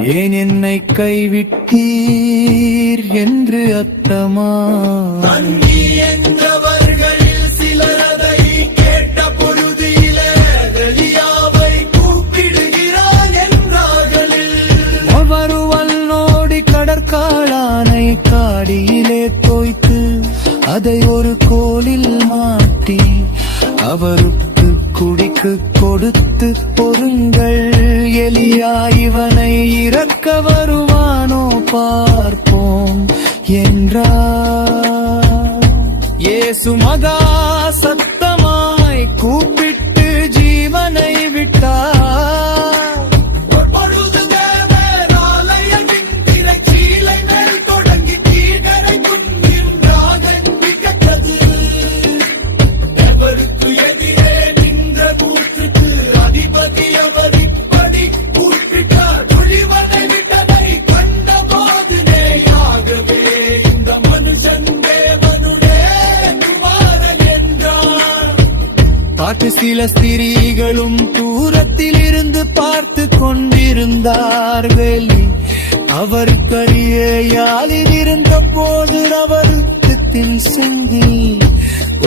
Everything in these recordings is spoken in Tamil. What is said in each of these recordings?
ஏன் என்னை கைவிட்டீர் என்று அத்தமா என்றவர்களில் சிலர் அதை கேட்ட பொழுதிலே எலியாவை கூப்பிடுகிறார் என்றார்களே. ஒருவன் நோடி கடற்காளானை காடியிலே தோய்த்து அதை ஒரு கோலில் மாட்டி அவருக்கு குடிக்கு கொடுத்து பொருங்கள், எலியா இவனை இறக்க வருவானோ பார்ப்போம் என்றார். இயேசு மகா சத்தமாய் கூப்பிட்டு ஜீவனை விட்டார். சில ஸ்திரீகளும் தூரத்தில் இருந்து பார்த்து கொண்டிருந்தார்கள். அவருக்கடியே யாழில் இருந்த போது அவருக்கு தின் செந்தி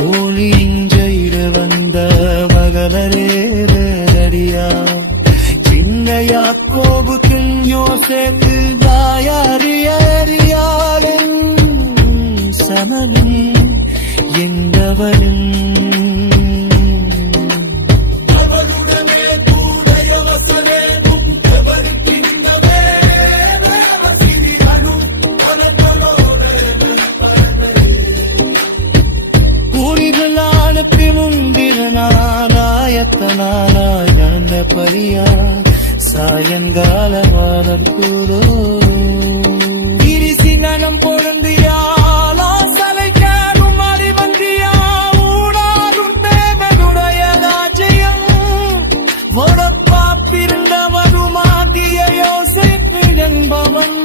ஒளிஞ்சையிட வந்த மகளரேடியா சின்ன யாக்கோபுக்கு யோசேப்பு தாயாரியாரியாளின் சமனும் என்றவரும் இழந்த பரியா சாயங்காலவாதல் கூடோ இரிசி நனம் பொருந்தியாலோ சலைக்காரும் அறிவந்தியா ஊடாரும் தேவனுடைய ராஜ்யம் ஒடப்பாப்பிருந்த வருமாதிய யோசேப்பு என்பவன்